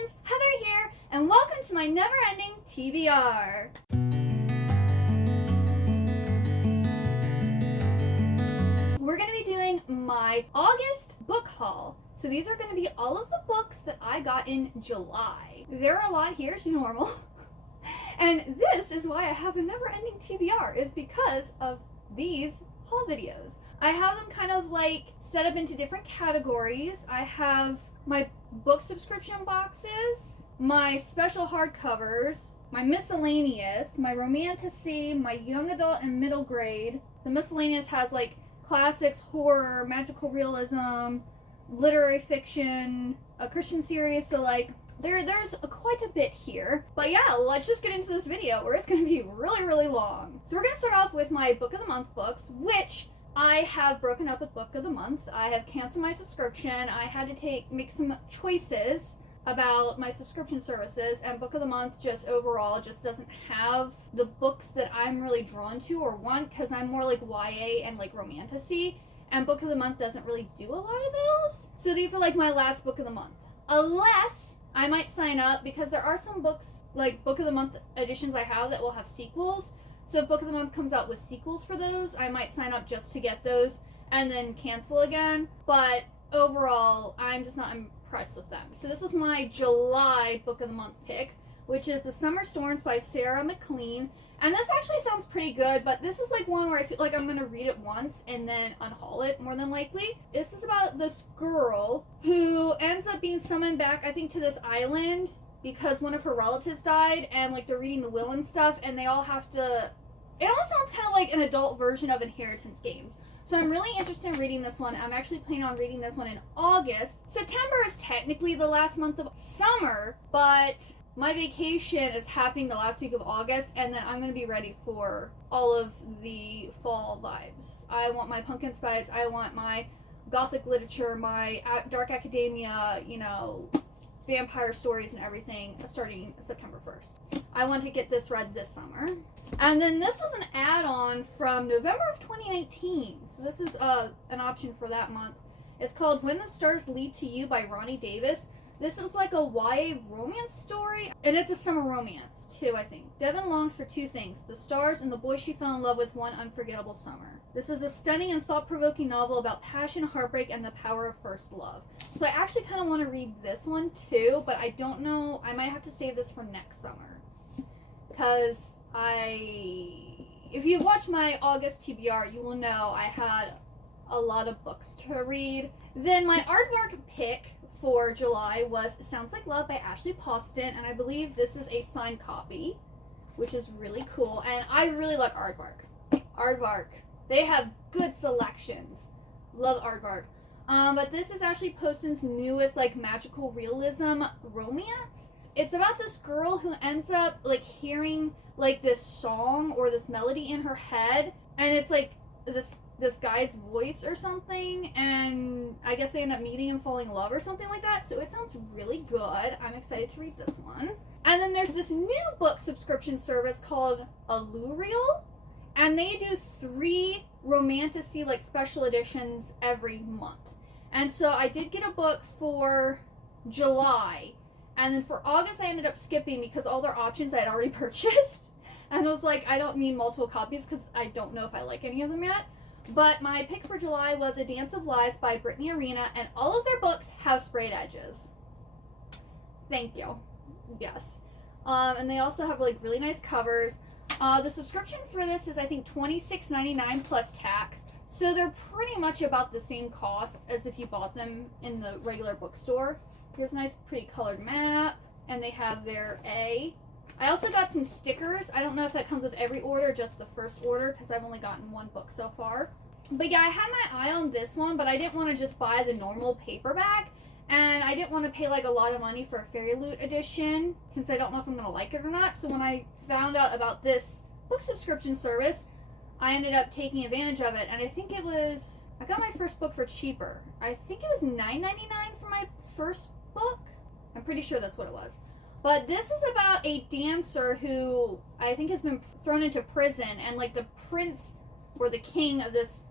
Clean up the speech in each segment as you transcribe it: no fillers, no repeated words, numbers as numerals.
friends, Heather here, and welcome to my never-ending TBR. We're going to be doing my August book haul. So these are going to be all of the books that I got in July. There are a lot here, as normal. And this is why I have a never-ending TBR, is because of these haul videos. I have them kind of like set up into different categories. I have my book subscription boxes, my special hardcovers, my miscellaneous, my romantasy, my young adult and middle grade. The miscellaneous has like classics, horror, magical realism, literary fiction, a Christian series, so like there's quite a bit here. But yeah, let's just get into this video where it's going to be really long. So we're going to start off with my Book of the Month books, which I have broken up with Book of the Month. I have canceled my subscription. I had to make some choices about my subscription services, and Book of the Month just overall just doesn't have the books that I'm really drawn to or want, because I'm more like YA and like romantasy, and Book of the Month doesn't really do a lot of those. So these are like my last Book of the Month. Unless I might sign up, because there are some books, like Book of the Month editions I have that will have sequels. So if Book of the Month comes out with sequels for those, I might sign up just to get those and then cancel again. But overall, I'm just not impressed with them. So this is my July Book of the Month pick, which is The Summer Storms by Sarah McLean. And this actually sounds pretty good, but this is like one where I feel like I'm going to read it once and then unhaul it, more than likely. This is about this girl who ends up being summoned back, I think, to this island because one of her relatives died, and like they're reading the will and stuff, and they all have to... It almost sounds kind of like an adult version of Inheritance Games. So I'm really interested in reading this one. I'm actually planning on reading this one in August. September is technically the last month of summer, but my vacation is happening the last week of August, and then I'm going to be ready for all of the fall vibes. I want my pumpkin spice, I want my gothic literature, my dark academia, you know, vampire stories and everything starting September 1st. I want to get this read this summer. And then this was an add-on from November of 2019. So this is an option for that month. It's called When the Stars Lead to You by Ronnie Davis. This is like a YA romance story, and it's a summer romance too, I think. Devin longs for two things: the stars and the boy she fell in love with one unforgettable summer. This is a stunning and thought-provoking novel about passion, heartbreak, and the power of first love. So I actually kind of want to read this one too, but I don't know. I might have to save this for next summer. Because if you've watched my August TBR, you will know I had a lot of books to read. Then my aardvark pick for July was Sounds Like Love by Ashley Poston, and I believe this is a signed copy, which is really cool. And I really like Aardvark. Aardvark. They have good selections. Love Aardvark. But this is Ashley Poston's newest like magical realism romance. It's about this girl who ends up like hearing like this song or this melody in her head, and it's like this guy's voice or something, and I guess they end up meeting and falling in love or something like that. So it sounds really good. I'm excited to read this one. And then there's this new book subscription service called Allurial, and they do 3 romantasy like special editions every month. And so I did get a book for July, and then for August I ended up skipping because all their options I had already purchased. And I was like, I don't need multiple copies because I don't know if I like any of them yet. But my pick for July was A Dance of Lies by Brittany Arena, and all of their books have sprayed edges. Thank you. Yes. And they also have like really nice covers. The subscription for this is I think $26.99 plus tax. So they're pretty much about the same cost as if you bought them in the regular bookstore. Here's a nice pretty colored map, and they have their A. I also got some stickers. I don't know if that comes with every order, just the first order, because I've only gotten one book so far. But yeah, I had my eye on this one, but I didn't want to just buy the normal paperback, and I didn't want to pay like a lot of money for a Fairy Loot edition, since I don't know if I'm going to like it or not. So when I found out about this book subscription service, I ended up taking advantage of it, and I think it was... I got my first book for cheaper. I think it was $9.99 for my first book. I'm pretty sure that's what it was. But this is about a dancer who I think has been thrown into prison, and like the prince or the king of this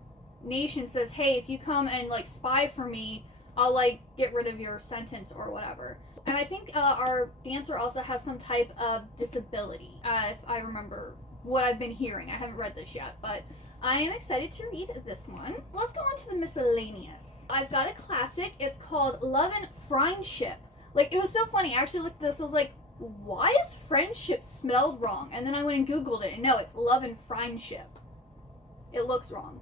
nation says, hey, if you come and like spy for me, I'll like get rid of your sentence or whatever. And I think our dancer also has some type of disability, if I remember what I've been hearing. I haven't read this yet, but I am excited to read this one. Let's go on to the miscellaneous. I've got a classic. It's called Love and Friendship. Like, it was so funny. I actually looked at this. I was like, why is friendship spelled wrong? And then I went and Googled it, and no, it's Love and Friendship. It looks wrong.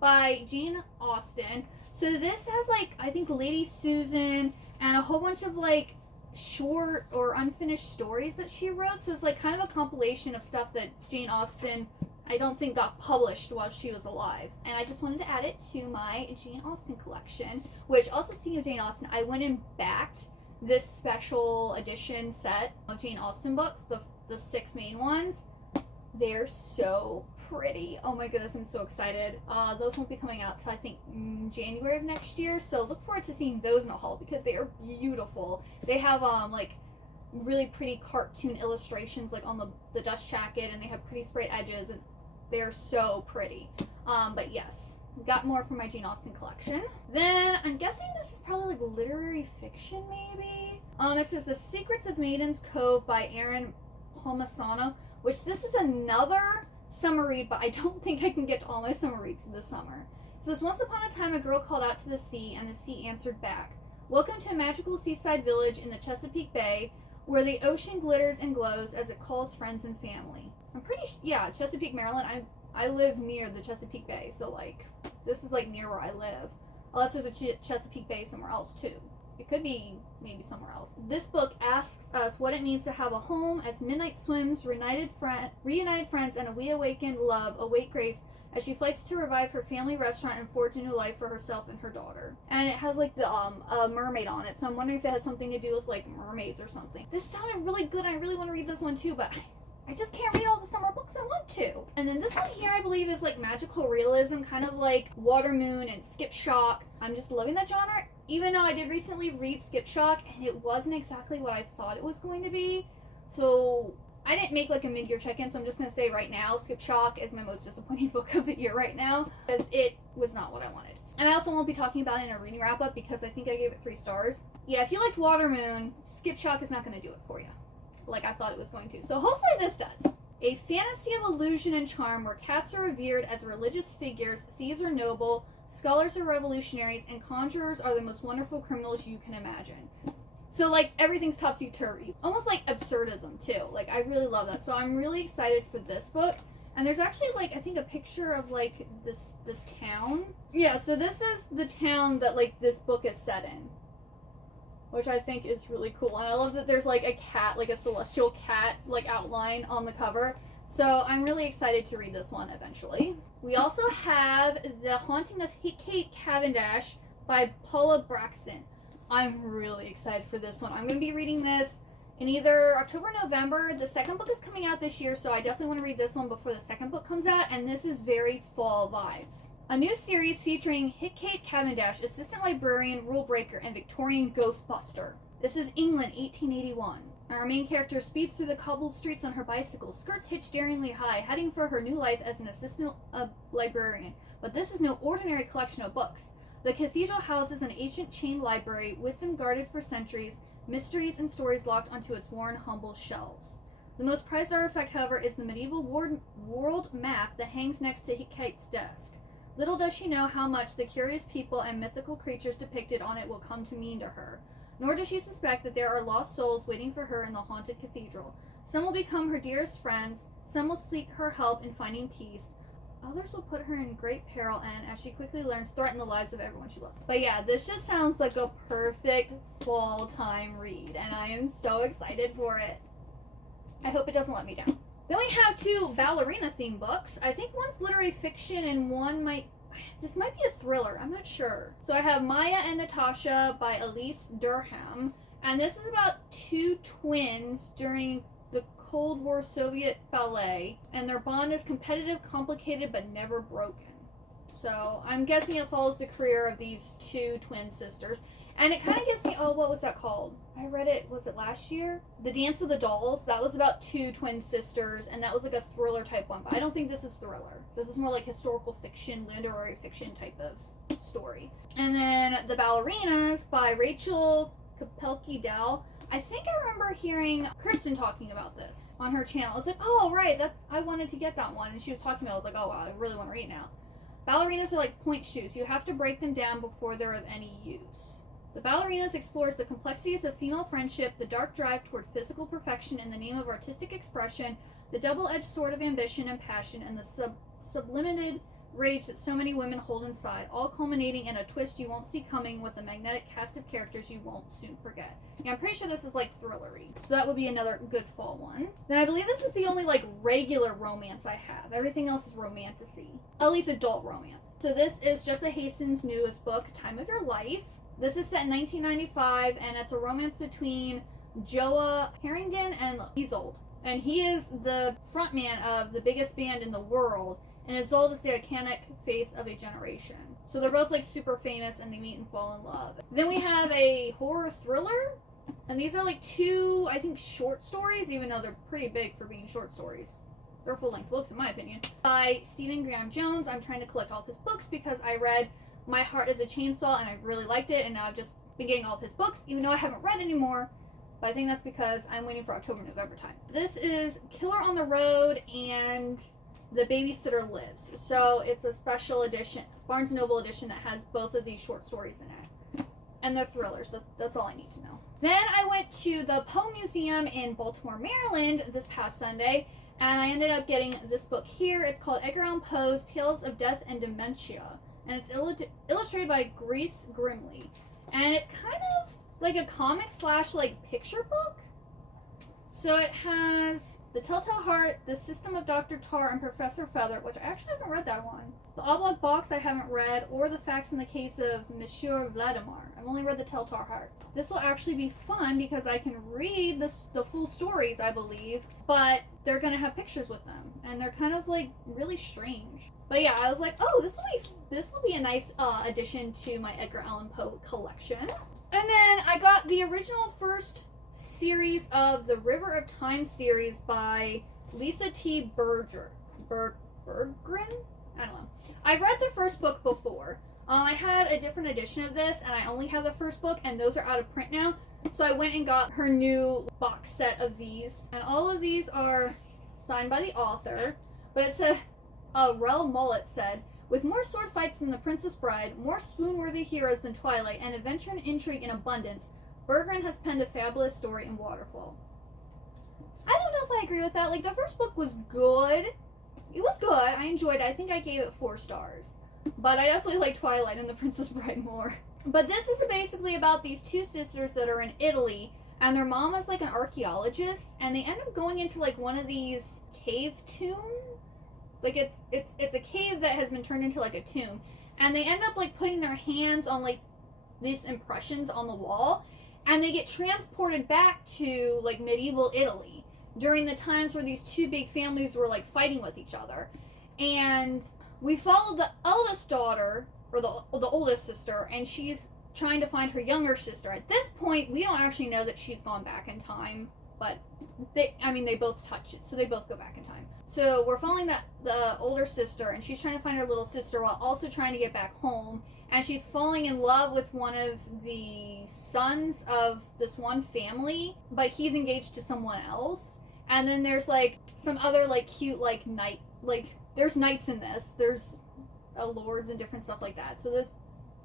By Jane Austen. So this has, like, I think Lady Susan and a whole bunch of, like, short or unfinished stories that she wrote. So it's, like, kind of a compilation of stuff that Jane Austen, I don't think, got published while she was alive. And I just wanted to add it to my Jane Austen collection, which, also speaking of Jane Austen, I went and backed this special edition set of Jane Austen books, the 6 main ones. They're so pretty. Oh my goodness, I'm so excited. Those won't be coming out till I think January of next year, so look forward to seeing those in a haul because they are beautiful. They have like really pretty cartoon illustrations like on the dust jacket, and they have pretty sprayed edges, and they're so pretty. But yes, got more from my Jane Austen collection. Then I'm guessing this is probably like literary fiction, maybe. It says The Secrets of Maiden's Cove by Erin Palmisano, which this is another summer read, but I don't think I can get to all my summer reads this summer. It says, once upon a time a girl called out to the sea, and the sea answered back. Welcome to a magical seaside village in the Chesapeake Bay, where the ocean glitters and glows as it calls friends and family. I'm pretty yeah, Chesapeake, Maryland. I live near the Chesapeake Bay, so like this is like near where I live. Unless there's a Chesapeake Bay somewhere else too. It could be maybe somewhere else. This book asks us what it means to have a home as midnight swims, reunited friends, and a reawakened love await Grace as she fights to revive her family restaurant and forge a new life for herself and her daughter. And it has like the a mermaid on it, so I'm wondering if it has something to do with like mermaids or something. This sounded really good. I really want to read this one too, but I just can't read all the summer books I want to. And then this one here, I believe, is like magical realism, kind of like Water Moon and Skip Shock. I'm just loving that genre, even though I did recently read Skip Shock, and it wasn't exactly what I thought it was going to be. So I didn't make like a mid-year check-in, so I'm just going to say right now, Skip Shock is my most disappointing book of the year right now, because it was not what I wanted. And I also won't be talking about it in a reading wrap-up, because I think I gave it 3 stars. Yeah, if you liked Water Moon, Skip Shock is not going to do it for you like I thought it was going to. So hopefully this does. A fantasy of illusion and charm where cats are revered as religious figures, thieves are noble, scholars are revolutionaries, and conjurers are the most wonderful criminals you can imagine. So like everything's topsy-turvy. Almost like absurdism too. Like I really love that. So I'm really excited for this book. And there's actually like I think a picture of like this town. Yeah, so this is the town that like this book is set in, which I think is really cool. And I love that there's like a cat, like a celestial cat, like outline on the cover. So I'm really excited to read this one eventually. We also have The Haunting of Kate Cavendish by Paula Braxton. I'm really excited for this one. I'm going to be reading this in either October or November. The second book is coming out this year, so I definitely want to read this one before the second book comes out. And this is very fall vibes. A new series featuring Kate Cavendish, assistant librarian, rule breaker, and Victorian ghostbuster. This is England, 1881. Our main character speeds through the cobbled streets on her bicycle, skirts hitched daringly high, heading for her new life as an assistant librarian. But this is no ordinary collection of books. The cathedral houses an ancient chained library, wisdom guarded for centuries, mysteries and stories locked onto its worn, humble shelves. The most prized artifact, however, is the medieval world map that hangs next to Kate's desk. Little does she know how much the curious people and mythical creatures depicted on it will come to mean to her. Nor does she suspect that there are lost souls waiting for her in the haunted cathedral. Some will become her dearest friends, some will seek her help in finding peace, others will put her in great peril and, as she quickly learns, threaten the lives of everyone she loves. But yeah, this just sounds like a perfect fall time read, and I am so excited for it. I hope it doesn't let me down. Then we have 2 ballerina-themed books. I think one's literary fiction and one might be a thriller. I'm not sure. So I have Maya and Natasha by Elise Durham. And this is about 2 twins during the Cold War Soviet ballet. And their bond is competitive, complicated, but never broken. So I'm guessing it follows the career of these 2 twin sisters. And it kind of gives me, oh, what was that called? I read it, was it last year? The Dance of the Dolls. That was about two twin sisters, and that was like a thriller type one. But I don't think this is thriller. This is more like historical fiction, literary fiction type of story. And then The Ballerinas by Rachel Kapelke Dow. I think I remember hearing Kristen talking about this on her channel. I was like, oh, right, I wanted to get that one. And she was talking about it. I was like, oh, wow, I really want to read it now. Ballerinas are like point shoes. You have to break them down before they're of any use. The Ballerinas explores the complexities of female friendship, the dark drive toward physical perfection in the name of artistic expression, the double-edged sword of ambition and passion, and the sublimated rage that so many women hold inside, all culminating in a twist you won't see coming with a magnetic cast of characters you won't soon forget. Yeah, I'm pretty sure this is like thrillery, so that would be another good fall one. Then I believe this is the only like regular romance I have. Everything else is romantasy, at least adult romance. So this is Jessa Hastings' newest book, Time of Your Life. This is set in 1995, and it's a romance between Joa Harrington and Isolde. And he is the frontman of the biggest band in the world, and Isolde is the iconic face of a generation. So they're both like super famous, and they meet and fall in love. Then we have a horror thriller, and these are like two, I think, short stories, even though they're pretty big for being short stories. They're full-length books, in my opinion. By Stephen Graham Jones. I'm trying to collect all of his books because I read My Heart is a Chainsaw, and I really liked it, and now I've just been getting all of his books, even though I haven't read any more. But I think that's because I'm waiting for October, November time. This is Killer on the Road and The Babysitter Lives. So it's a special edition, Barnes & Noble edition, that has both of these short stories in it. And they're thrillers. That's all I need to know. Then I went to the Poe Museum in Baltimore, Maryland this past Sunday, and I ended up getting this book here. It's called Edgar Allan Poe's Tales of Death and Dementia. And it's illustrated by Grace Grimley. And it's kind of like a comic / like picture book. So it has The Telltale Heart, The System of Dr. Tar, and Professor Feather, which I actually haven't read that one. The Oblong Box I haven't read, or The Facts in the Case of Monsieur Vladimir. I've only read The Telltale Heart. This will actually be fun because I can read the full stories, I believe, but they're going to have pictures with them, and they're kind of like really strange. But yeah, I was like, oh, this will be a nice addition to my Edgar Allan Poe collection. And then I got the original first series of the River of Time series by Lisa T. Bergren? I don't know. I've read the first book before. I had a different edition of this, and I only have the first book, and those are out of print now. So I went and got her new box set of these, and all of these are signed by the author. But it said, Rel Mullet said, with more sword fights than The Princess Bride, more swoon-worthy heroes than Twilight, and adventure and intrigue in abundance, Bergren has penned a fabulous story in Waterfall. I don't know if I agree with that. Like, the first book was good. It was good. I enjoyed it. I think I gave it 4 stars. But I definitely like Twilight and The Princess Bride more. But this is basically about these two sisters that are in Italy, and their mom is like an archaeologist, and they end up going into like one of these cave tombs. Like it's a cave that has been turned into like a tomb, and they end up like putting their hands on like these impressions on the wall, and they get transported back to like medieval Italy during the times where these two big families were like fighting with each other. And we follow the eldest daughter, or the oldest sister, and she's trying to find her younger sister. At this point, we don't actually know that she's gone back in time, but they both touch it, so they both go back in time. So we're following the older sister, and she's trying to find her little sister while also trying to get back home. And she's falling in love with one of the sons of this one family, but he's engaged to someone else. And then there's like some other like cute like knight, like there's knights in this. There's lords and different stuff like that. So this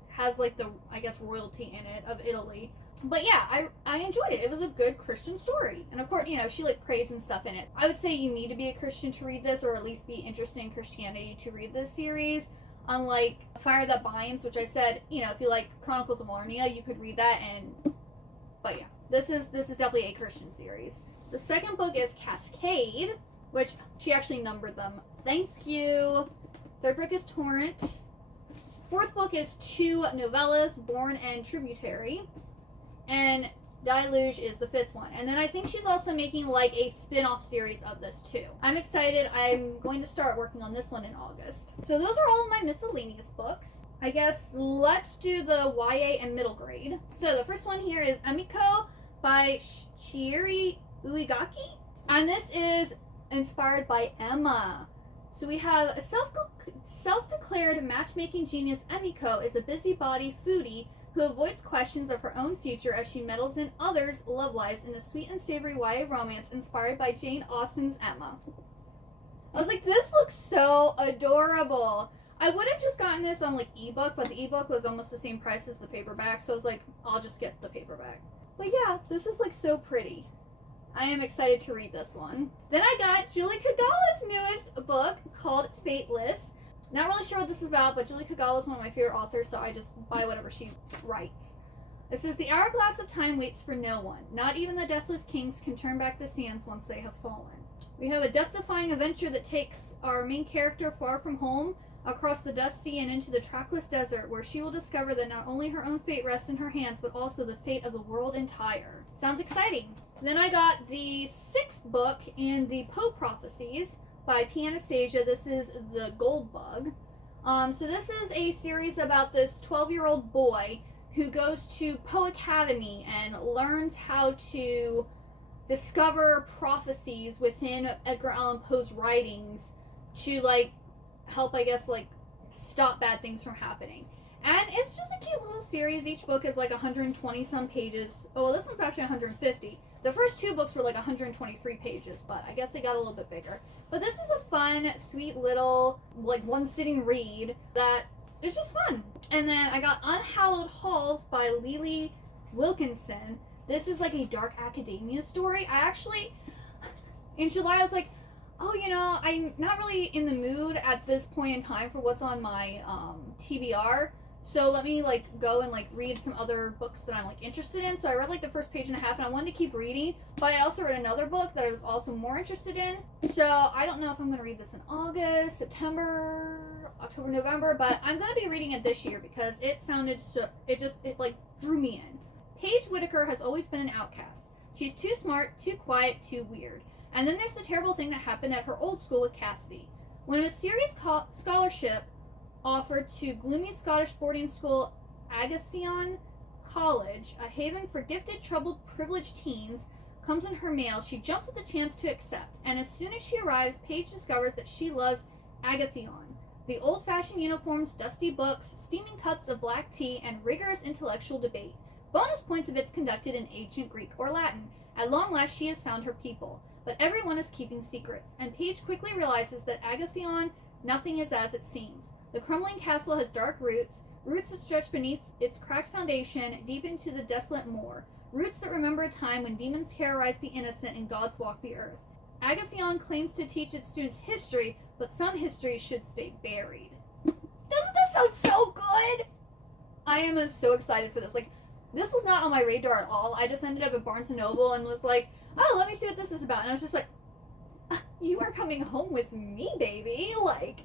has like the, I guess, royalty in it of Italy. But yeah, I enjoyed it. It was a good Christian story. And of course, you know, she like prays and stuff in it. I would say you need to be a Christian to read this, or at least be interested in Christianity to read this series. Unlike Fire That Binds, which I said, you know, if you like Chronicles of Narnia, you could read that. But yeah, this is definitely a Christian series. The second book is Cascade, which she actually numbered them. Thank you. Third book is Torrent. Fourth book is 2 novellas, Born and Tributary. And Deluge is the 5th one. And then I think she's also making like a spin-off series of this too. I'm excited. I'm going to start working on this one in August. So those are all of my miscellaneous books. I guess let's do the YA and middle grade. So the first one here is Emiko by Chieri Uegaki. And this is inspired by Emma. So we have a self-declared matchmaking genius. Emiko is a busybody foodie who avoids questions of her own future as she meddles in others' love lives in a sweet and savory YA romance inspired by Jane Austen's Emma. I was like, this looks so adorable. I would have just gotten this on like ebook, but the ebook was almost the same price as the paperback, so I was like, I'll just get the paperback. But yeah, this is like so pretty. I am excited to read this one. Then I got Julie Kagala's newest book called Fateless. Not really sure what this is about, but Julie Kagala is one of my favorite authors, so I just buy whatever she writes. It says, the hourglass of time waits for no one. Not even the deathless kings can turn back the sands once they have fallen. We have a death-defying adventure that takes our main character far from home, across the dust sea and into the trackless desert, where she will discover that not only her own fate rests in her hands, but also the fate of the world entire. Sounds exciting. Then I got the 6th book in the Poe Prophecies by P. Anastasia. This is The Gold Bug. So this is a series about this 12-year-old boy who goes to Poe Academy and learns how to discover prophecies within Edgar Allan Poe's writings to, like, help, I guess, like, stop bad things from happening. And it's just a cute little series. Each book is like 120-some pages. Oh, well, this one's actually 150. The first 2 books were like 123 pages, but I guess they got a little bit bigger. But this is a fun, sweet little, like, one-sitting read that is just fun. And then I got Unhallowed Halls by Lily Wilkinson. This is like a dark academia story. I actually, in July, I was like, oh, you know, I'm not really in the mood at this point in time for what's on my TBR. So let me, like, go and, like, read some other books that I'm, like, interested in. So I read, like, the first page and a half, and I wanted to keep reading. But I also read another book that I was also more interested in. So I don't know if I'm going to read this in August, September, October, November. But I'm going to be reading it this year because it sounded so... It, like, drew me in. Paige Whitaker has always been an outcast. She's too smart, too quiet, too weird. And then there's the terrible thing that happened at her old school with Cassidy. When a serious scholarship offered to gloomy Scottish boarding school Agathion College, a haven for gifted, troubled, privileged teens, comes in her mail, she jumps at the chance to accept. And as soon as she arrives, Paige discovers that she loves Agathion. The old-fashioned uniforms, dusty books, steaming cups of black tea, and rigorous intellectual debate. Bonus points if it's conducted in ancient Greek or Latin. At long last, she has found her people. But everyone is keeping secrets, and Paige quickly realizes that Agathion, nothing is as it seems. The crumbling castle has dark roots that stretch beneath its cracked foundation deep into the desolate moor, roots that remember a time when demons terrorized the innocent and gods walked the earth. Agathion claims to teach its students history, but some history should stay buried. Doesn't that sound so good? I am so excited for this. Like, this was not on my radar at all. I just ended up at Barnes & Noble and was like, oh, let me see what this is about. And I was just like, you are coming home with me, baby. Like,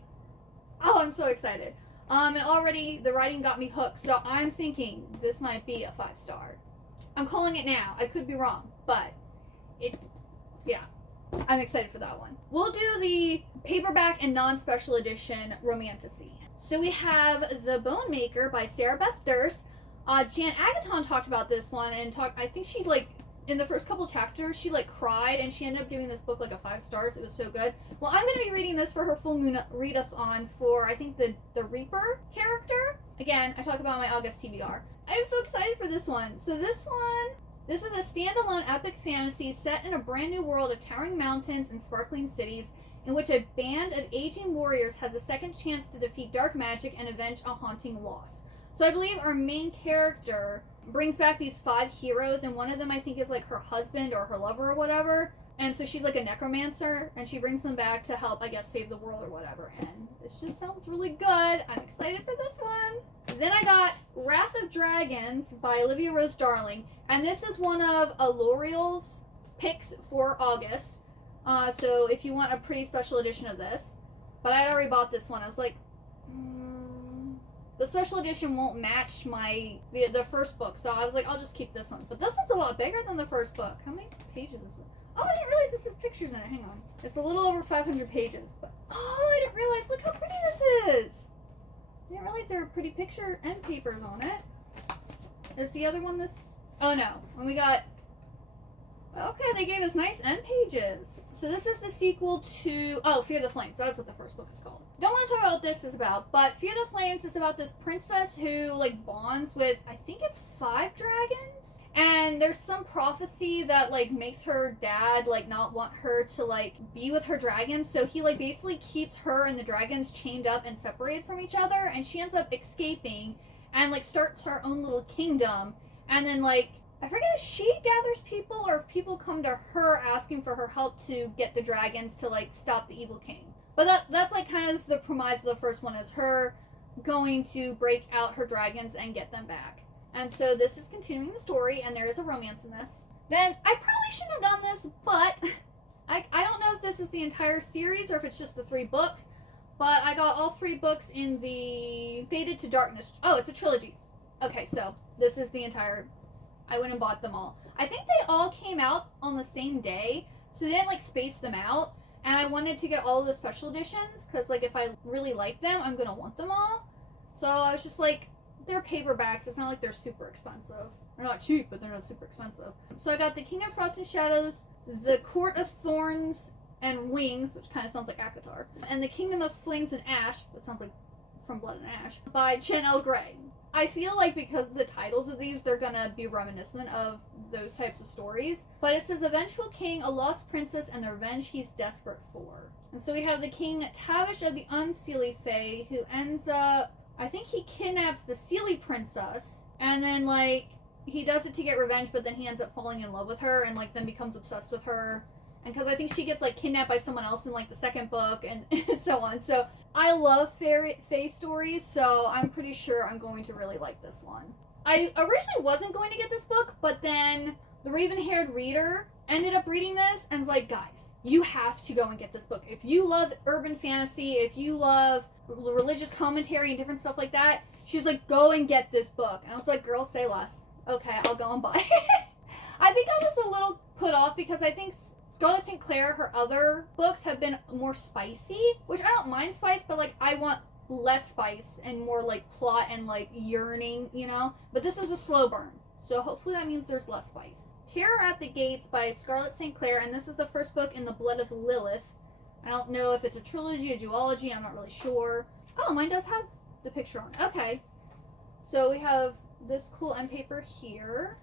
oh, I'm so excited. And already the writing got me hooked, so I'm thinking this might be a 5-star. I'm calling it now. I could be wrong, but yeah, I'm excited for that one. We'll do the paperback and non-special edition Romantasy. So we have The Bone Maker by Sarah Beth Durst. Jan Agaton talked about this one and I think she, like, in the first couple chapters, she, like, cried, and she ended up giving this book, like, a 5 stars. It was so good. Well, I'm going to be reading this for her full moon readathon for, I think, the Reaper character. Again, I talk about my August TBR. I'm so excited for this one. So this is a standalone epic fantasy set in a brand new world of towering mountains and sparkling cities in which a band of aging warriors has a second chance to defeat dark magic and avenge a haunting loss. So I believe our main character brings back these 5 heroes, and one of them I think is like her husband or her lover or whatever. And so she's like a necromancer, and she brings them back to help, I guess, save the world or whatever. And this just sounds really good. I'm excited for this one. Then I got Wrath of Dragons by Olivia Rose Darling. And this is one of L'Oreal's picks for August. So if you want a pretty special edition of this. But I had already bought this one. I was like, the special edition won't match the first book, so I was like, I'll just keep this one. But this one's a lot bigger than the first book. How many pages is it? Oh, I didn't realize this has pictures in it. Hang on. It's a little over 500 pages. But oh, I didn't realize. Look how pretty this is. I didn't realize there were pretty picture and papers on it. Is the other one this? Oh, no. And we got Okay, they gave us nice end pages. So this is the sequel to, Fear the Flames. That's what the first book is called. Don't want to talk about what this is about, but Fear the Flames is about this princess who, like, bonds with, I think it's 5 dragons? And there's some prophecy that, like, makes her dad, like, not want her to, like, be with her dragons. So he, like, basically keeps her and the dragons chained up and separated from each other. And she ends up escaping and, like, starts her own little kingdom. And then, like, I forget if she gathers people or if people come to her asking for her help to get the dragons to, like, stop the evil king. But that's, like, kind of the premise of the first one, is her going to break out her dragons and get them back. And so this is continuing the story, and there is a romance in this. Then, I probably shouldn't have done this, but I don't know if this is the entire series or if it's just the 3 books, but I got all 3 books in the Faded to Darkness. Oh, it's a trilogy. Okay, so this is the entire... I went and bought them all. I think they all came out on the same day, so they didn't, like, space them out. And I wanted to get all of the special editions, because, like, if I really like them, I'm going to want them all. So I was just like, they're paperbacks. It's not like they're super expensive. They're not cheap, but they're not super expensive. So I got The King of Frost and Shadows, The Court of Thorns and Wings, which kind of sounds like ACOTAR, and The Kingdom of Flames and Ash, which sounds like From Blood and Ash, by Jen L. Gray. I feel like because of the titles of these, they're gonna be reminiscent of those types of stories. But it says, a vengeful king, a lost princess, and the revenge he's desperate for. And so we have the King Tavish of the Unseelie Fae, who ends up, I think he kidnaps the Seelie princess, and then, like, he does it to get revenge, but then he ends up falling in love with her, and, like, then becomes obsessed with her. And because I think she gets, like, kidnapped by someone else in, like, the second book, and so on. So I love fae stories, so I'm pretty sure I'm going to really like this one. I originally wasn't going to get this book, but then the raven-haired reader ended up reading this and was like, guys, you have to go and get this book. If you love urban fantasy, if you love religious commentary and different stuff like that, she's like, go and get this book. And I was like, girl, say less. Okay, I'll go and buy it. I think I was a little put off because I think Scarlett St. Clair, her other books have been more spicy, which I don't mind spice, but, like, I want less spice and more, like, plot and, like, yearning, you know? But this is a slow burn, so hopefully that means there's less spice. Terror at the Gates by Scarlett St. Clair, and this is the first book in the Blood of Lilith. I don't know if it's a trilogy, a duology, I'm not really sure. Oh, mine does have the picture on it. Okay. So we have this cool end paper here.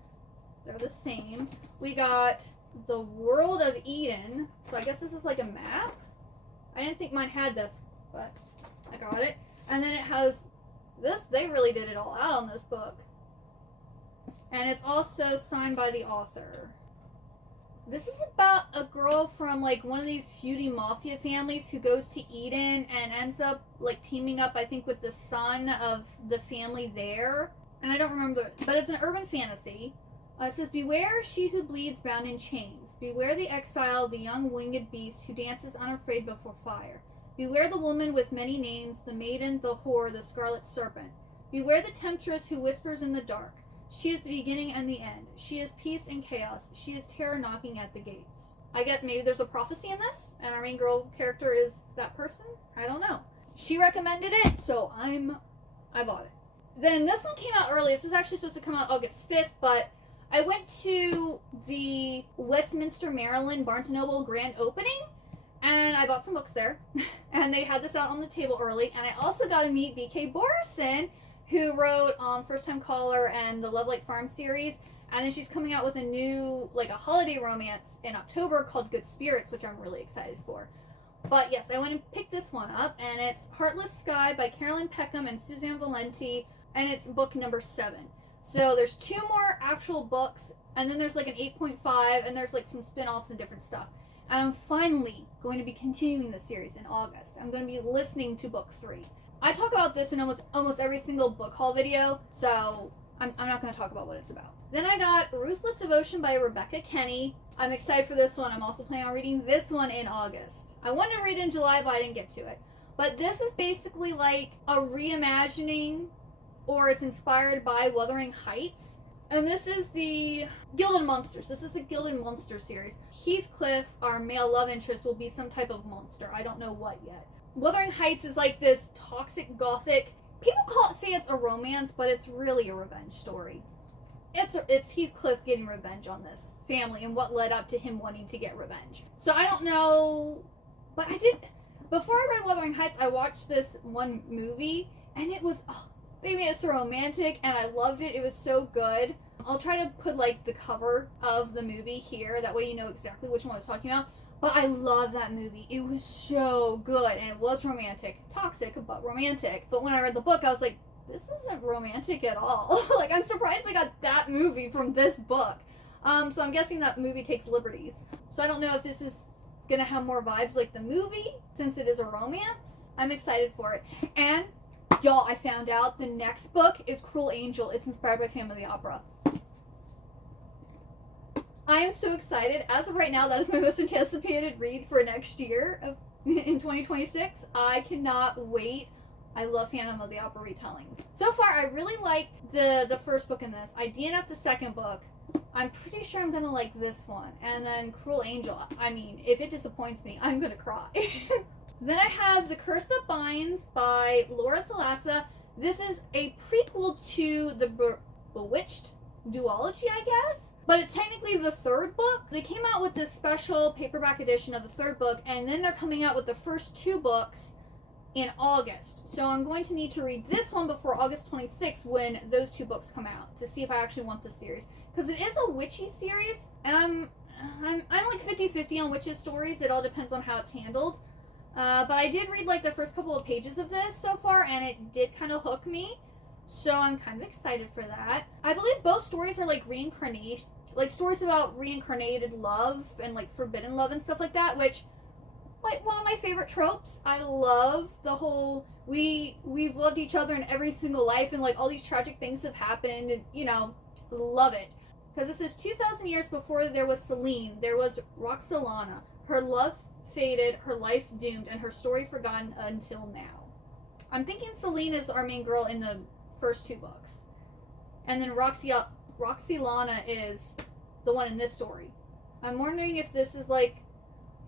They're the same. We got The World of Eden. So I guess this is like a map. I didn't think mine had this, but I got it. And then it has this. They really did it all out on this book. And it's also signed by the author. This is about a girl from, like, one of these feudy mafia families who goes to Eden and ends up, like, teaming up, I think, with the son of the family there. And I don't remember, but it's an urban fantasy. It says, beware she who bleeds bound in chains. Beware the exile, the young winged beast who dances unafraid before fire. Beware the woman with many names, the maiden, the whore, the scarlet serpent. Beware the temptress who whispers in the dark. She is the beginning and the end. She is peace and chaos. She is terror knocking at the gates. I guess maybe there's a prophecy in this, and our main girl character is that person? I don't know. She recommended it, so I bought it. Then this one came out early. This is actually supposed to come out August 5th, but I went to the Westminster, Maryland Barnes & Noble grand opening, and I bought some books there. And they had this out on the table early, and I also got to meet B.K. Borison, who wrote First Time Caller and the Love Like Farm series. And then she's coming out with a new, like, a holiday romance in October called Good Spirits, which I'm really excited for. But yes, I went and picked this one up, and it's Heartless Sky by Carolyn Peckham and Suzanne Valenti, and it's book number 7. So there's 2 more actual books, and then there's, like, an 8.5, and there's, like, some spin-offs and different stuff. And I'm finally going to be continuing the series in August. I'm going to be listening to book 3. I talk about this in almost every single book haul video, so I'm not going to talk about what it's about. Then I got Ruthless Devotion by Rebecca Kenny. I'm excited for this one. I'm also planning on reading this one in August. I wanted to read it in July, but I didn't get to it. But this is basically like a reimagining, or it's inspired by Wuthering Heights. And this is the Gilded Monsters. This is the Gilded Monster series. Heathcliff, our male love interest, will be some type of monster. I don't know what yet. Wuthering Heights is like this toxic gothic. People say it's a romance, but it's really a revenge story. it's Heathcliff getting revenge on this family and what led up to him wanting to get revenge. So I don't know, but before I read Wuthering Heights, I watched this one movie, and it was, they made it so romantic, and I loved it. It was so good. I'll try to put, like, the cover of the movie here, that way you know exactly which one I was talking about. But I love that movie. It was so good, and it was romantic. Toxic, but romantic. But when I read the book, I was like, this isn't romantic at all. Like, I'm surprised they got that movie from this book. So I'm guessing that movie takes liberties. So I don't know if this is gonna have more vibes like the movie, since it is a romance. I'm excited for it. And, y'all, I found out the next book is Cruel Angel. It's inspired by Phantom of the Opera. I am so excited. As of right now, that is my most anticipated read for next year in 2026. I cannot wait. I love Phantom of the Opera retelling. So far, I really liked the first book in this. I DNF'd the second book. I'm pretty sure I'm gonna like this one. And then Cruel Angel. I mean, if it disappoints me, I'm gonna cry. Then I have The Curse That Binds by Laura Thalassa. This is a prequel to the Bewitched duology, I guess. But it's technically the third book. They came out with this special paperback edition of the third book, and then they're coming out with the first two books in August. So I'm going to need to read this one before August 26th when those two books come out to see if I actually want this series. Because it is a witchy series, and I'm like 50-50 on witches stories. It all depends on how it's handled. But I did read like the first couple of pages of this so far, and it did kind of hook me. So I'm kind of excited for that. I believe both stories are like reincarnation, like stories about reincarnated love and like forbidden love and stuff like that, which, like, one of my favorite tropes. I love the whole we've loved each other in every single life, and like all these tragic things have happened, and you know, love it. Because this is 2,000 years before there was Celine, there was Roxolana. Her love faded, her life doomed, and her story forgotten until now. I'm thinking Celine is our main girl in the first two books. And then Roxolana is the one in this story. I'm wondering if this is like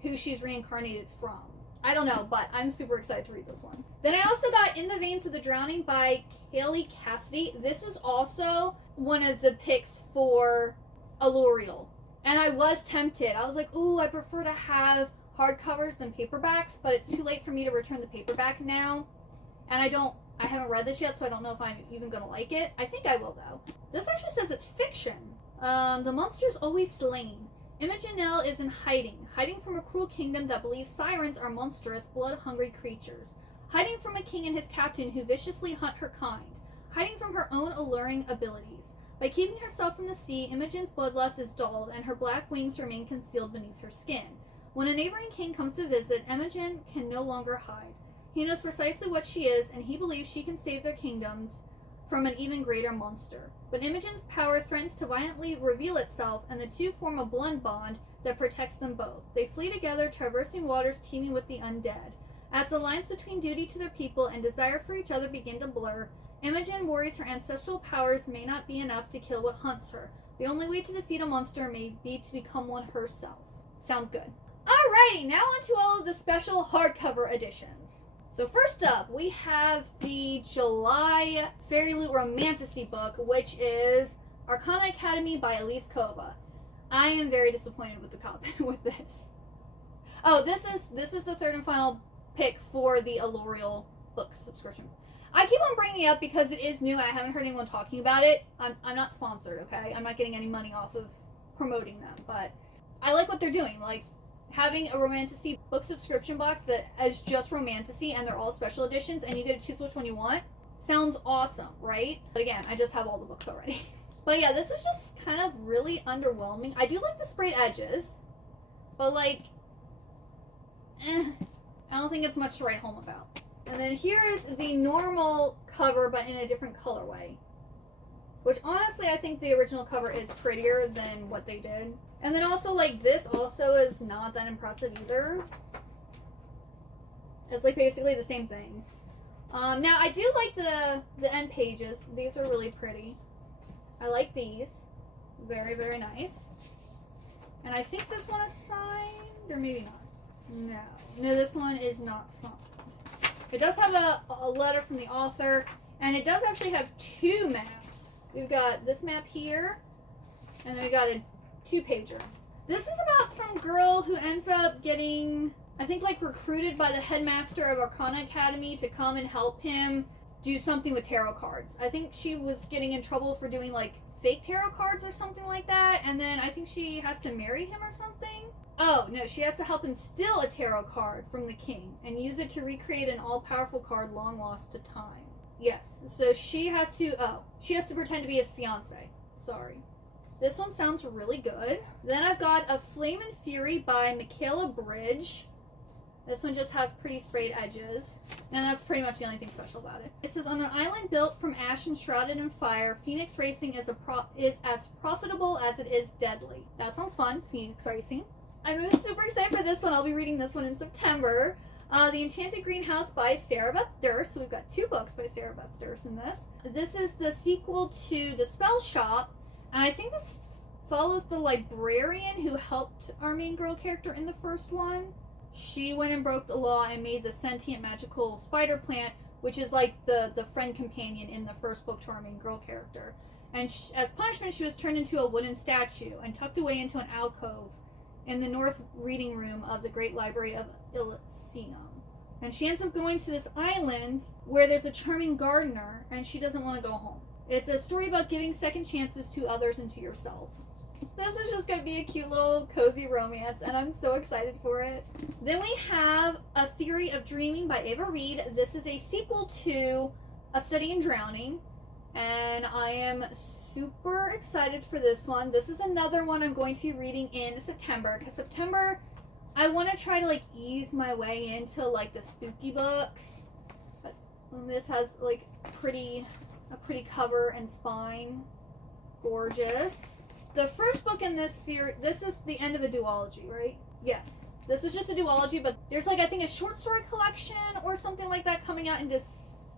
who she's reincarnated from. I don't know, but I'm super excited to read this one. Then I also got In the Veins of the Drowning by Kaylee Cassidy. This is also one of the picks for Allurial. And I was tempted. I was like, ooh, I prefer to have hardcovers than paperbacks, but it's too late for me to return the paperback now. And I haven't read this yet, so I don't know if I'm even gonna like it. I think I will, though. This actually says it's fiction. The monster's always slain. Imogen Nell is in hiding from a cruel kingdom that believes sirens are monstrous, blood-hungry creatures. Hiding from a king and his captain who viciously hunt her kind. Hiding from her own alluring abilities. By keeping herself from the sea, Imogen's bloodlust is dulled, and her black wings remain concealed beneath her skin. When a neighboring king comes to visit, Imogen can no longer hide. He knows precisely what she is, and he believes she can save their kingdoms from an even greater monster. But Imogen's power threatens to violently reveal itself, and the two form a blood bond that protects them both. They flee together, traversing waters teeming with the undead. As the lines between duty to their people and desire for each other begin to blur, Imogen worries her ancestral powers may not be enough to kill what hunts her. The only way to defeat a monster may be to become one herself. Sounds good. Alrighty, now on to all of the special hardcover editions. So first up, we have the July Fairy Loot Romantasy book, which is Arcana Academy by Elise Kova. I am very disappointed with the copy with this. Oh, this is the third and final pick for the Allurial book subscription. I keep on bringing it up because it is new. I haven't heard anyone talking about it. I'm not sponsored, okay? I'm not getting any money off of promoting them, but I like what they're doing. Like, having a Romantasy book subscription box that is just Romantasy and they're all special editions and you get to choose which one you want sounds awesome, right? But again, I just have all the books already. But yeah, this is just kind of really underwhelming. I do like the sprayed edges, but like, I don't think it's much to write home about. And then here is the normal cover, but in a different colorway. Which honestly, I think the original cover is prettier than what they did. And then also, like, this also is not that impressive either. It's like basically the same thing. Now I do like the end pages. These are really pretty. I like these. Very, very nice. And I think this one is signed, or maybe not. No, this one is not signed. It does have a letter from the author, and it does actually have two maps. We've got this map here, and then we got a 2-pager. This is about some girl who ends up getting, I think, like recruited by the headmaster of Arcana Academy to come and help him do something with tarot cards. I think she was getting in trouble for doing like fake tarot cards or something like that, and then I think she has to marry him or something. Oh, no, she has to help him steal a tarot card from the king and use it to recreate an all-powerful card long lost to time. Yes, so she has to pretend to be his fiance. Sorry. This one sounds really good. Then I've got A Flame and Fury by Michaela Bridge. This one just has pretty sprayed edges, and that's pretty much the only thing special about it. It says, on an island built from ash and shrouded in fire, Phoenix Racing is as profitable as it is deadly. That sounds fun, Phoenix Racing. I'm super excited for this one. I'll be reading this one in September. The Enchanted Greenhouse by Sarah Beth Durst. So we've got 2 books by Sarah Beth Durst in this. This is the sequel to The Spell Shop, and I think this follows the librarian who helped our main girl character in the first one. She went and broke the law and made the sentient magical spider plant, which is like the friend companion in the first book to our main girl character. And as punishment, she was turned into a wooden statue and tucked away into an alcove in the north reading room of the Great Library of Elysium. And she ends up going to this island where there's a charming gardener, and she doesn't want to go home. It's a story about giving second chances to others and to yourself. This is just going to be a cute little cozy romance, and I'm so excited for it. Then we have A Theory of Dreaming by Ava Reed. This is a sequel to A Study in Drowning, and I am super excited for this one. This is another one I'm going to be reading in September, because September, I want to try to like ease my way into like the spooky books. But this has like a pretty cover and spine. Gorgeous. The first book in this series, this is the end of a duology, right? Yes. This is just a duology, but there's like, I think, a short story collection or something like that coming out in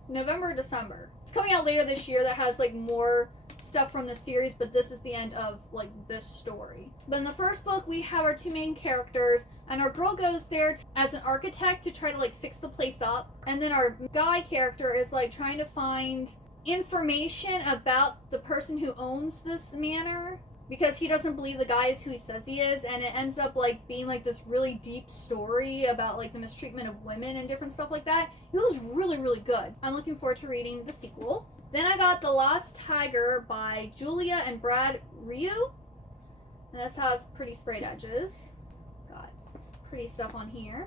November or December. It's coming out later this year that has like more stuff from the series, but this is the end of like this story. But in the first book, we have our 2 main characters, and our girl goes there as an architect to try to like fix the place up. And then our guy character is like trying to find information about the person who owns this manor, because he doesn't believe the guy is who he says he is, and it ends up like being like this really deep story about like the mistreatment of women and different stuff like that. It was really, really good. I'm looking forward to reading the sequel. Then I got The Lost Tiger by Julia and Brad Ryu. And this has pretty sprayed edges. Got pretty stuff on here.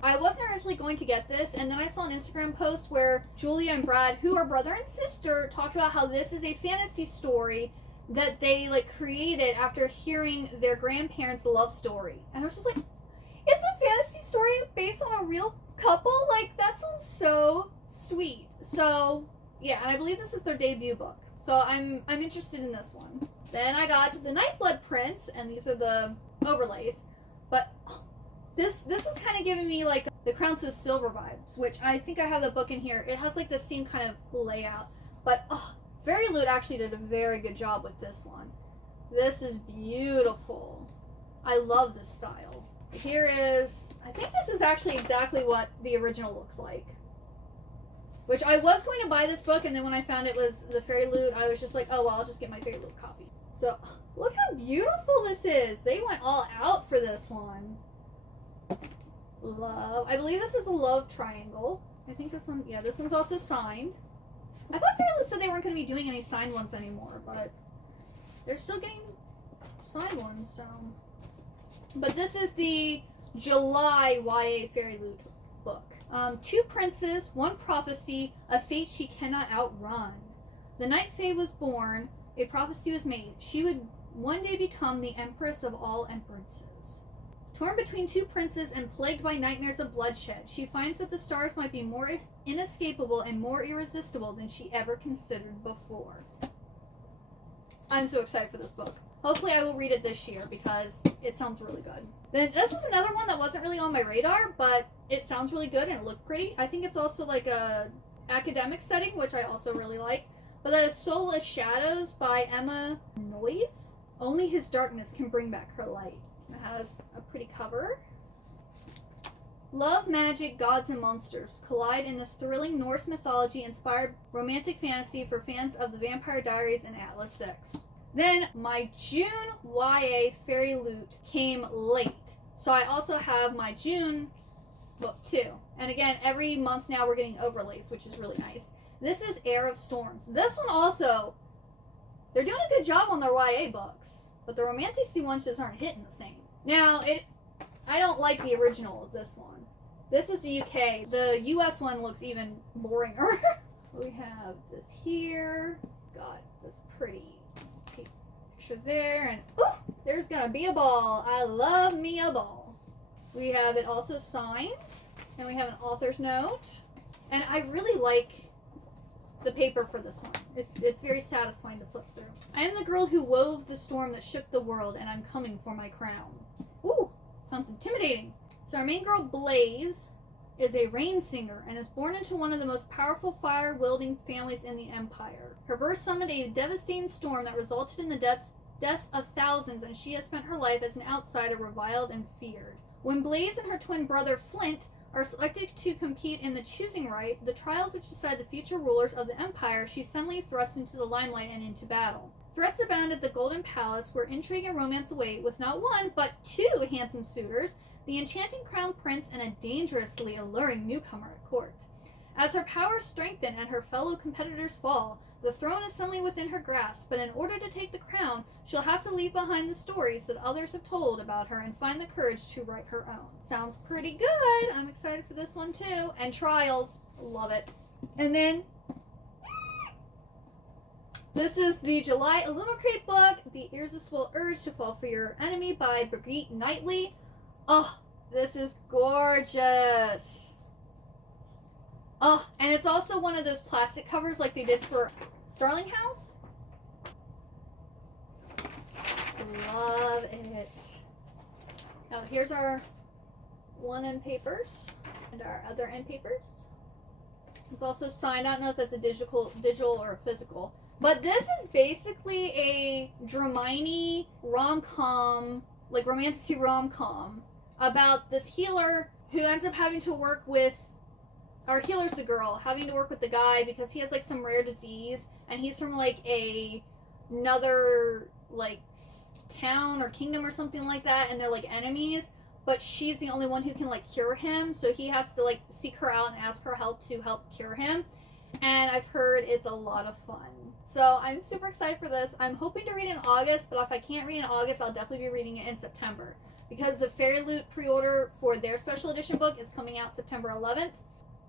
I wasn't originally going to get this, and then I saw an Instagram post where Julia and Brad, who are brother and sister, talked about how this is a fantasy story that they like created after hearing their grandparents' love story. And I was just like, it's a fantasy story based on a real couple? Like, that sounds so sweet. So yeah, and I believe this is their debut book. So I'm interested in this one. Then I got The Nightblood Prince, and these are the overlays. But this is kind of giving me like the Crowns of Silver vibes, which I think I have the book in here. It has like the same kind of layout. But Fairy Loot actually did a very good job with this one. This is beautiful. I love this style. Here is, I think this is actually exactly what the original looks like. Which I was going to buy this book, and then when I found it was the Fairy Loot, I was just like, oh, well, I'll just get my Fairy Loot copy. So, look how beautiful this is. They went all out for this one. Love. I believe this is a love triangle. I think this one, yeah, this one's also signed. I thought Fairy Loot said they weren't going to be doing any signed ones anymore, but they're still getting signed ones, so. But this is the July YA Fairy Loot book. 2 princes, 1 prophecy, a fate she cannot outrun. The night Fae was born, a prophecy was made. She would one day become the empress of all empresses. Torn between 2 princes and plagued by nightmares of bloodshed, she finds that the stars might be more inescapable and more irresistible than she ever considered before. I'm so excited for this book. Hopefully I will read it this year because it sounds really good. Then this was another one that wasn't really on my radar, but it sounds really good and it looked pretty. I think it's also like a academic setting, which I also really like. But that is Soulless Shadows by Emma Noyes. Only his darkness can bring back her light. It has a pretty cover. Love, magic, gods, and monsters collide in this thrilling Norse mythology-inspired romantic fantasy for fans of The Vampire Diaries and Atlas 6. Then my June YA Fairy Loot came late. So I also have my June book too. And again, every month now we're getting overlays, which is really nice. This is Heir of Storms. This one also, they're doing a good job on their YA books, but the romantic ones just aren't hitting the same. Now, I don't like the original of this one. This is the UK. The US one looks even boringer. We have this here. Got this pretty picture there, and oh, there's gonna be a ball. I love me a ball. We have it also signed, and we have an author's note, and I really like the paper for this one. It's very satisfying to flip through. I am the girl who wove the storm that shook the world, and I'm coming for my crown. Ooh, sounds intimidating. So our main girl, Blaze, is a rain singer and is born into one of the most powerful fire-wielding families in the Empire. Her birth summoned a devastating storm that resulted in the deaths of thousands, and she has spent her life as an outsider, reviled and feared. When Blaze and her twin brother, Flint, are selected to compete in the choosing right, the trials which decide the future rulers of the Empire, she's suddenly thrust into the limelight and into battle. Threats abound at the Golden Palace, where intrigue and romance await, with not one, but two handsome suitors, the enchanting crown prince and a dangerously alluring newcomer at court. As her powers strengthen and her fellow competitors fall, the throne is suddenly within her grasp, but in order to take the crown, she'll have to leave behind the stories that others have told about her and find the courage to write her own. Sounds pretty good. I'm excited for this one too. And Trials. Love it. And then this is the July Illumicrate book, The Irresistible Urge to Fall for Your Enemy by Brigitte Knightley. Oh, this is gorgeous. Oh, and it's also one of those plastic covers like they did for Starling House. Love it. Now here's our one end papers and our other end papers. It's also signed. I don't know if that's a digital or a physical. But this is basically a Dramini rom-com, like romantic rom-com, about this healer who ends up having to work with, our healer's the girl, having to work with the guy because he has like some rare disease, and he's from like another like town or kingdom or something like that, and they're like enemies, but she's the only one who can like cure him, so he has to like seek her out and ask her help to help cure him. And I've heard it's a lot of fun. So I'm super excited for this. I'm hoping to read it in August, but if I can't read in August, I'll definitely be reading it in September, because the Fairy Loot pre-order for their special edition book is coming out September 11th.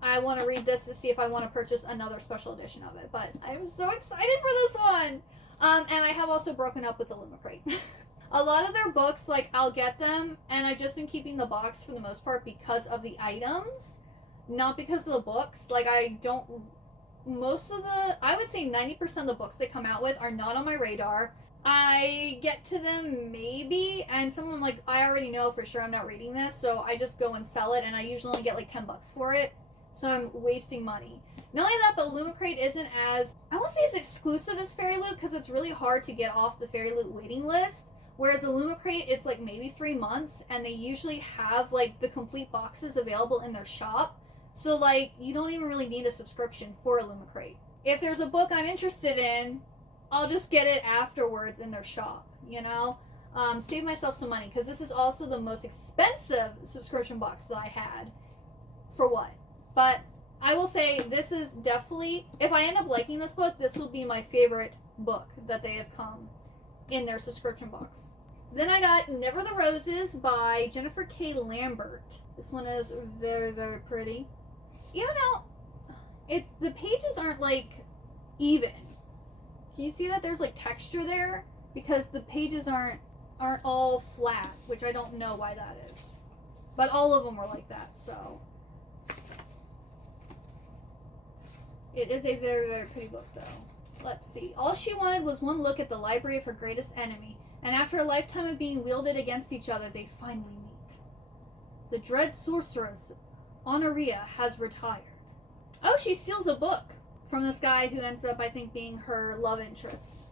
I want to read this to see if I want to purchase another special edition of it, but I'm so excited for this one. And I have also broken up with the Illumicrate. A lot of their books, like, I'll get them, and I've just been keeping the box for the most part because of the items, not because of the books. Like, I would say 90% of the books they come out with are not on my radar. I get to them maybe, and some of them, like, I already know for sure I'm not reading this, so I just go and sell it, and I usually only get like $10 for it, so I'm wasting money. Not only that, but Illumicrate isn't as, I won't say it's exclusive as Fairy Loot, because it's really hard to get off the Fairy Loot waiting list, whereas Illumicrate, it's like maybe 3 months, and they usually have like the complete boxes available in their shop, so like you don't even really need a subscription for Illumicrate. If there's a book I'm interested in, I'll just get it afterwards in their shop, you know? Save myself some money, because this is also the most expensive subscription box that I had. For what? But I will say this is definitely, if I end up liking this book, this will be my favorite book that they have come in their subscription box. Then I got Never the Roses by Jennifer K. Lambert. This one is very, very pretty. Even though the pages aren't like even. Can you see that there's like texture there? Because the pages aren't all flat, which I don't know why that is. But all of them are like that, so. It is a very, very pretty book, though. Let's see. All she wanted was one look at the library of her greatest enemy, and after a lifetime of being wielded against each other, they finally meet. The dread sorceress, Honoria, has retired. Oh, she steals a book from this guy who ends up, I think, being her love interest.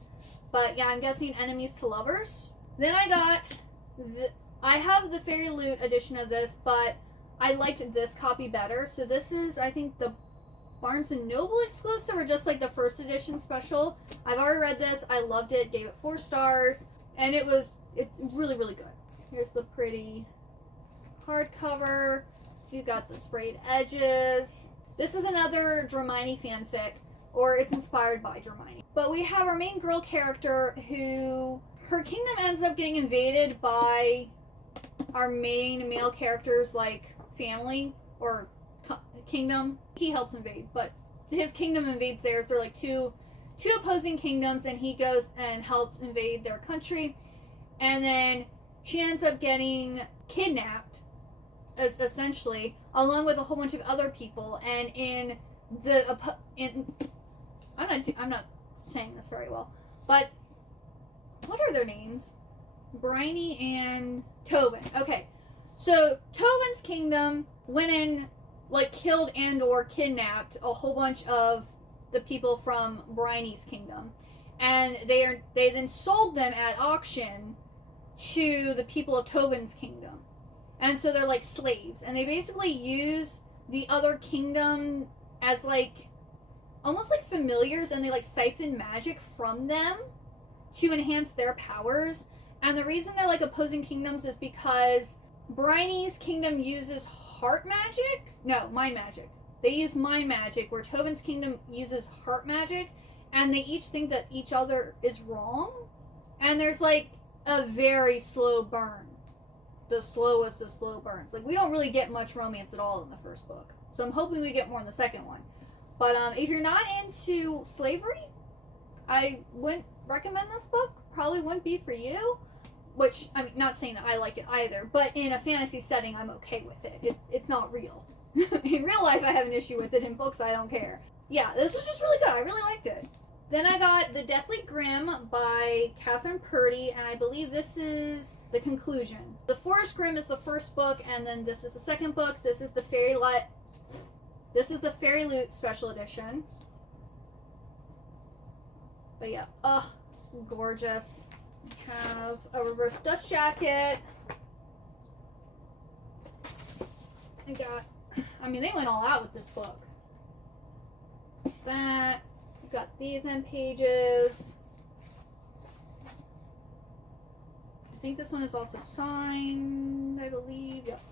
But yeah, I'm guessing enemies to lovers. Then I have the Fairy Loot edition of this, but I liked this copy better. So this is, I think, the Barnes & Noble exclusive, or just like the first edition special. I've already read this. I loved it. Gave it 4 stars. And it's really, really good. Here's the pretty hardcover. You got the sprayed edges. This is another Dramini fanfic, or it's inspired by Dramini. But we have our main girl character who, her kingdom ends up getting invaded by our main male character's like family or kingdom. He helps invade, but his kingdom invades theirs. They're like two opposing kingdoms, and he goes and helps invade their country. And then she ends up getting kidnapped, essentially, along with a whole bunch of other people. And I'm not saying this very well, but what are their names? Bryony and Tobin. Okay, so Tobin's kingdom went in, like, killed and or kidnapped a whole bunch of the people from Bryony's kingdom, and they then sold them at auction to the people of Tobin's kingdom. And so they're like slaves, and they basically use the other kingdom as like almost like familiars, and they like siphon magic from them to enhance their powers. And the reason they're like opposing kingdoms is because Bryony's kingdom uses heart magic. No, mind magic. They use mind magic, where Tobin's kingdom uses heart magic, and they each think that each other is wrong. And there's like a very slow burn. The slowest of slow burns. Like, we don't really get much romance at all in the first book. So I'm hoping we get more in the second one. But if you're not into slavery, I wouldn't recommend this book. Probably wouldn't be for you. Which, I mean, not saying that I like it either, but in a fantasy setting, I'm okay with it. It's not real. In real life, I have an issue with it. In books, I don't care. Yeah, this was just really good. I really liked it. Then I got The Deathly Grimm by Catherine Purdy, and I believe this is the conclusion. The Forest Grimm is the first book, and then this is the second book. This is the Fairy Loot Special Edition. But yeah, gorgeous. We have a reverse dust jacket. They went all out with this book. That. We've got these end pages. I think this one is also signed, I believe. Yep.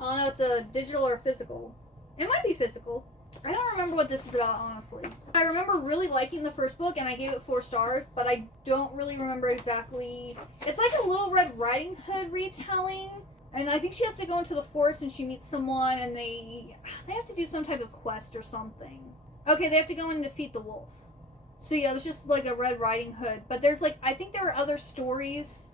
I don't know if it's a digital or physical. It might be physical. I don't remember what this is about, honestly. I remember really liking the first book, and I gave it 4 stars, but I don't really remember exactly. It's like a Little Red Riding Hood retelling, and I think she has to go into the forest and she meets someone, and they have to do some type of quest or something. Okay, they have to go in and defeat the wolf. So yeah, it was just like a Red Riding Hood. But there's like, I think there were other stories,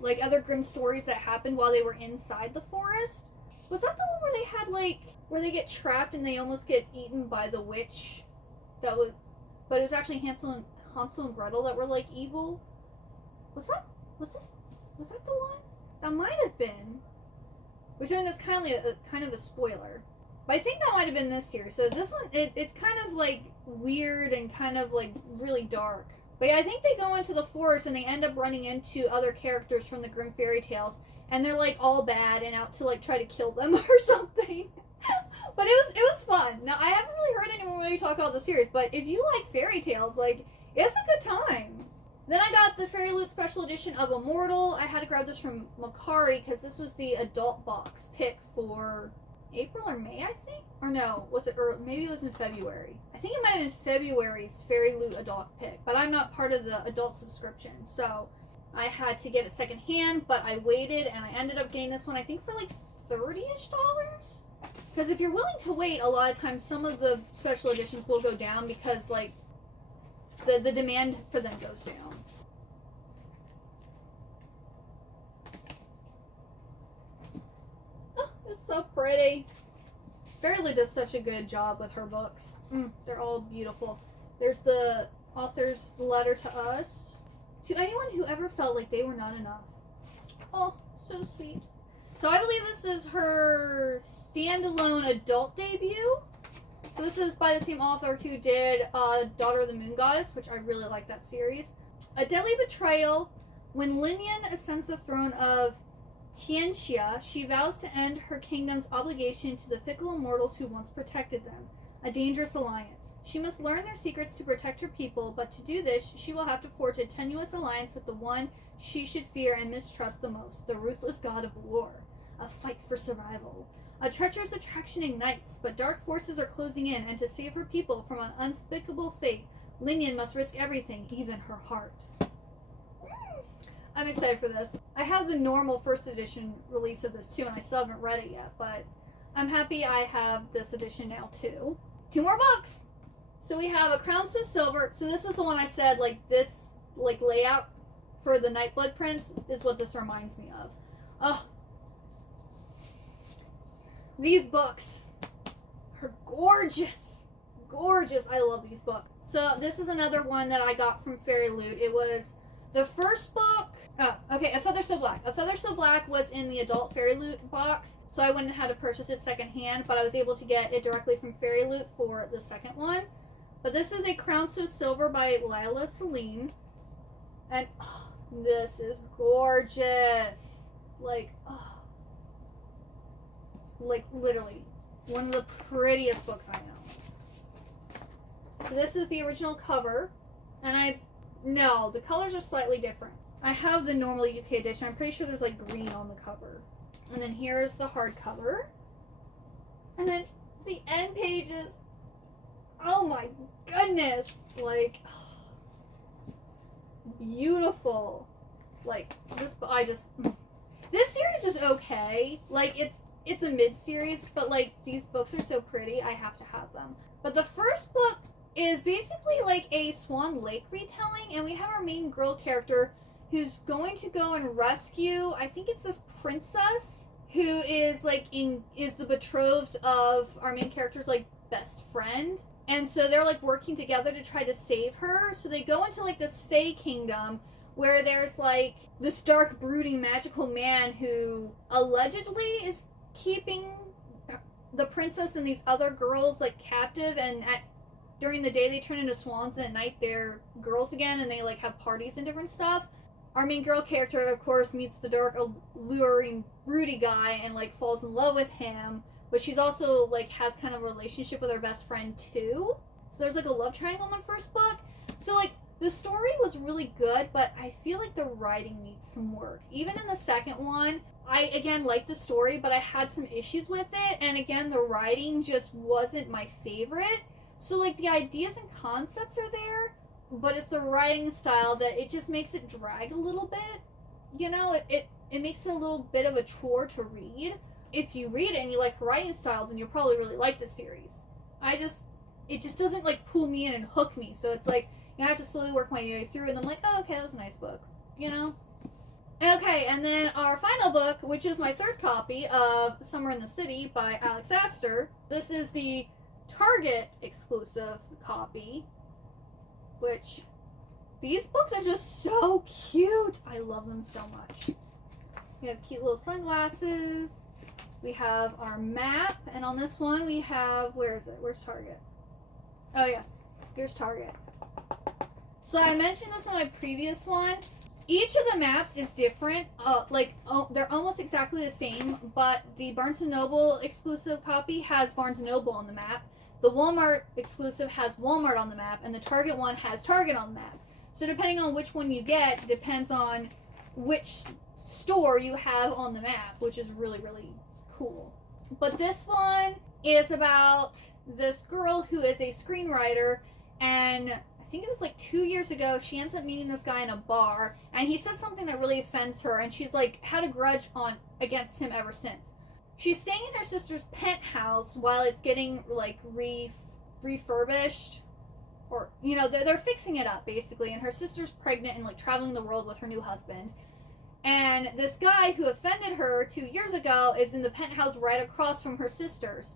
like other Grimm stories that happened while they were inside the forest. Was that the one where they had like, where they get trapped and they almost get eaten by the witch? But it was actually Hansel and Gretel that were like evil? Was that the one? That might have been. Which, I mean, that's kind of a spoiler. But I think that might have been this series. So this one, it's kind of like weird and kind of like really dark. But yeah, I think they go into the forest and they end up running into other characters from the Grimm fairy tales, and they're like all bad and out to like try to kill them or something. But it was fun. Now, I haven't really heard anyone really talk about the series, but if you like fairy tales, like, it's a good time. Then I got the Fairy Loot Special Edition of Immortal. I had to grab this from Macari because this was the adult box pick for April or May, I think? Or no, was it, or maybe it was in February. I think it might have been February's Fairy Loot adult pick, but I'm not part of the adult subscription, so I had to get it secondhand, but I waited and I ended up getting this one, I think, for like $30-ish. Because if you're willing to wait, a lot of times some of the special editions will go down because, like, the demand for them goes down. Oh, it's so pretty. Fairy Loot does such a good job with her books. They're all beautiful. There's the author's letter to us. To anyone who ever felt like they were not enough. Oh, so sweet. So I believe this is her standalone adult debut. So this is by the same author who did Daughter of the Moon Goddess, which I really like that series. A Deadly Betrayal. When Linian ascends the throne of Tianxia, she vows to end her kingdom's obligation to the fickle immortals who once protected them. A dangerous alliance. She must learn their secrets to protect her people, but to do this, she will have to forge a tenuous alliance with the one she should fear and mistrust the most, the ruthless god of war. A fight for survival. A treacherous attraction ignites, but dark forces are closing in, and to save her people from an unspeakable fate, Linian must risk everything, even her heart. I'm excited for this. I have the normal first edition release of this too, and I still haven't read it yet, but I'm happy I have this edition now too. 2 more books! So we have A Crown So Silver. So this is the one I said, like, this, like, layout for the Nightblood Prince is what this reminds me of. Oh. These books are gorgeous. Gorgeous. I love these books. So this is another one that I got from Fairy Loot. It was the first book. Oh, okay. A Feather So Black. A Feather So Black was in the adult Fairy Loot box, so I wouldn't have had to purchase it secondhand, but I was able to get it directly from Fairy Loot for the second one. But this is A Crown So Silver by Lila Celine. And oh, this is gorgeous. Like, oh. Like, literally, one of the prettiest books I know. So this is the original cover, and no, the colors are slightly different. I have the normal UK edition. I'm pretty sure there's, like, green on the cover. And then here's the hardcover. And then the end pages. Oh my goodness. Like, oh, beautiful. Like, this series is okay. Like, it's a mid-series, but, like, these books are so pretty, I have to have them. But the first book is basically like a Swan Lake retelling, and we have our main girl character who's going to go and rescue, I think it's this princess, who is, like, is the betrothed of our main character's, like, best friend. And so they're, like, working together to try to save her. So they go into, like, this Fey kingdom where there's, like, this dark, brooding, magical man who allegedly is keeping the princess and these other girls, like, captive, and during the day they turn into swans, and at night they're girls again, and they, like, have parties and different stuff. Our main girl character, of course, meets the dark, alluring, broody guy and, like, falls in love with him, but she's also, like, has kind of a relationship with her best friend too. So there's, like, a love triangle in the first book. So, like, the story was really good, but I feel like the writing needs some work. Even in the second one, I, again, liked the story, but I had some issues with it. And, again, the writing just wasn't my favorite. So, like, the ideas and concepts are there, but it's the writing style that it just makes it drag a little bit. You know, it makes it a little bit of a chore to read. If you read it and you like her writing style, then you'll probably really like the series. It just doesn't, like, pull me in and hook me. So it's like, I have to slowly work my way through, and I'm like, oh, okay, that was a nice book, you know? Okay, and then our final book, which is my third copy of Summer in the City by Alex Astor. This is the Target exclusive copy, which, these books are just so cute. I love them so much. We have cute little sunglasses. We have our map, and on this one we have, where is it? Where's Target? Oh yeah, here's Target. So I mentioned this on my previous one. Each of the maps is different. They're almost exactly the same, but the Barnes & Noble exclusive copy has Barnes & Noble on the map. The Walmart exclusive has Walmart on the map, and the Target one has Target on the map. So depending on which one you get, depends on which store you have on the map, which is really, really cool. But this one is about this girl who is a screenwriter, and I think it was like 2 years ago, she ends up meeting this guy in a bar, and he says something that really offends her, and she's, like, had a grudge against him ever since. She's staying in her sister's penthouse while it's getting, like, refurbished, or, you know, they're fixing it up, basically, and her sister's pregnant and, like, traveling the world with her new husband. And this guy who offended her 2 years ago is in the penthouse right across from her sister's.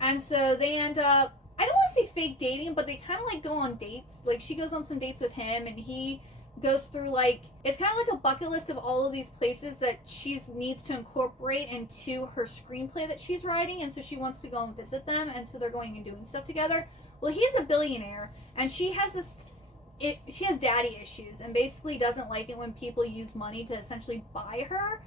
And so they end up, I don't want to say fake dating, but they kind of, like, go on dates. Like, she goes on some dates with him, and he goes through, like, it's kind of like a bucket list of all of these places that she needs to incorporate into her screenplay that she's writing, and so she wants to go and visit them, and so they're going and doing stuff together. Well, he's a billionaire, and she has daddy issues, and basically doesn't like it when people use money to essentially buy her.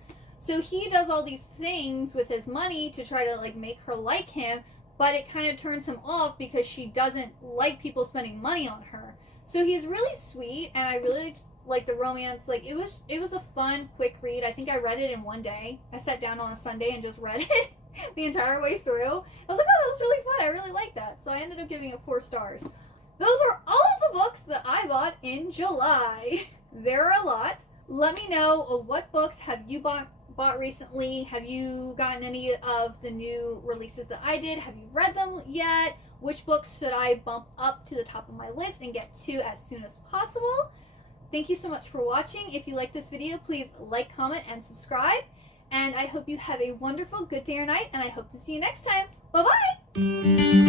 So he does all these things with his money to try to like make her like him, but it kind of turns him off because she doesn't like people spending money on her. So he's really sweet, and I really like the romance. Like it was a fun, quick read. I think I read it in one day. I sat down on a Sunday and just read it the entire way through. I was like, oh, that was really fun. I really liked that. So I ended up giving it 4 stars. Those are all of the books that I bought in July. There are a lot. Let me know what books have you bought recently. Have you gotten any of the new releases that I did? Have you read them yet? Which books should I bump up to the top of my list and get to as soon as possible? Thank you so much for watching. If you like this video, please like, comment, and subscribe. And I hope you have a wonderful good day or night, and I hope to see you next time. Bye-bye!